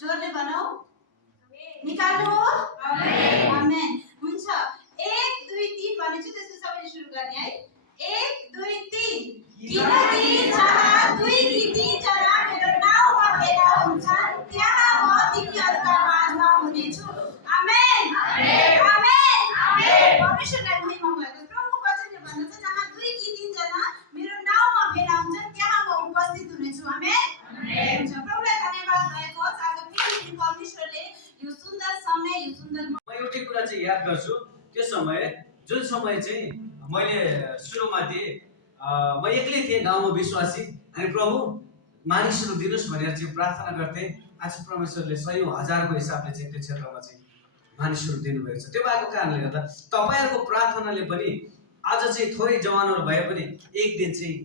जोरले भनौ निकाल्नु हो आमेन हुन्छ 1 2 3 भनेछु त्यसपछि सबैले सुरु गर्ने है 1 2 3 किनकि जहाँ 2 कि 3 जना मेरो नाउँमा भेला हुन्छन् त्यहाँ म तिमीहरूका माझमा हुनेछु आमेन आमेन आमेन परमेश्वरलाई महिमा भएको प्रभुको वचनले भन्दछ जहाँ 2 कि 3 जना मेरो नाउँमा भेला हुन्छन् त्यहाँ म उपस्थित हुनेछु आमेन हुन्छ प्रभुलाई धन्यवाद भएको होस् आज फेरि परमेश्वरले यो सुन्दर समय यो सुन्दर म एउटै कुरा चाहिँ याद गर्छु त्यो समय जुन समय चाहिँ मैले सुरुमा थिएँ म एक्लै थिएँ गाउँमा विश्वासी अनि प्रभु मानिसहरू दिनुहोस् भनेर चाहिँ प्रार्थना गर्थेँ आज परमेश्वरले सयौँ हजारको हिसाबले चाहिँ त्यो क्षेत्रमा चाहिँ मानिसहरू दिनुभएको छ त्यो भएको कारणले गर्दा तपाईँहरूको प्रार्थनाले पनि आज चाहिँ थोरै जवानहरू भए पनि एक दिन चाहिँ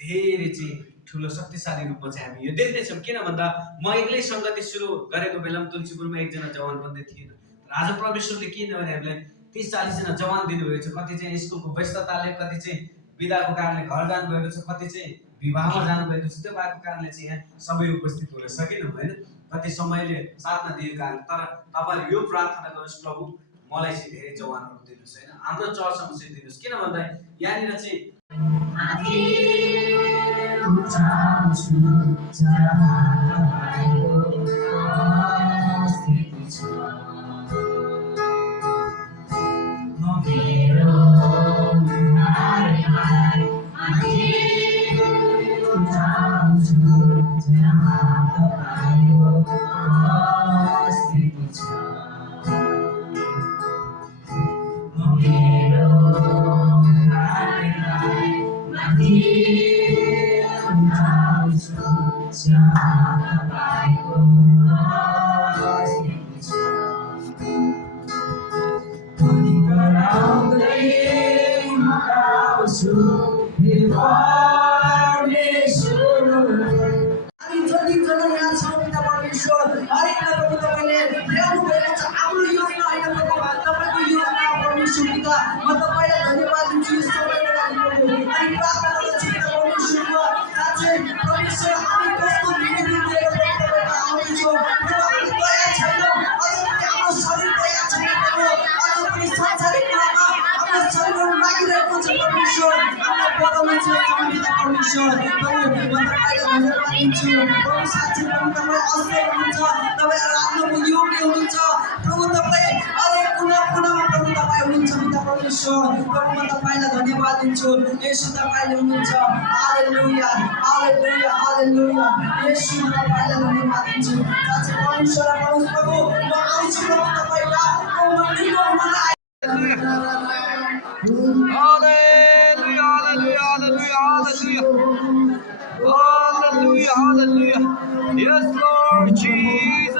धेरै चाहिँ ठुलो शक्तिशाली रूपमा चाहिँ हामी यो देख्नेछौँ किन भन्दा म एक्लै सङ्गति सुरु गरेको बेलामा तुलसीपुरमा एकजना जवान बन्दै थिएन तर आज परमेश्वरले किन भने हामीलाई 30-40 जना जवान दिनुभएको छ कति चाहिँ स्कुलको व्यस्तताले कति चाहिँ बिदाको कारणले घर जानुभएको छ कति चाहिँ विवाहमा जानुभएको छ त्यो भएको कारणले चाहिँ यहाँ सबै उपस्थित हुन सकेनौँ होइन कति समयले साथ नदिएको कारण तर तपाईँले यो प्रार्थना गर्नुहोस् प्रभु मलाई चाहिँ धेरै जवानहरू दिनुहोस् होइन हाम्रो चर्चमा चाहिँ दिनुहोस् किन भन्दा यहाँनिर चाहिँ Hallelujah. Yes, Lord Jesus.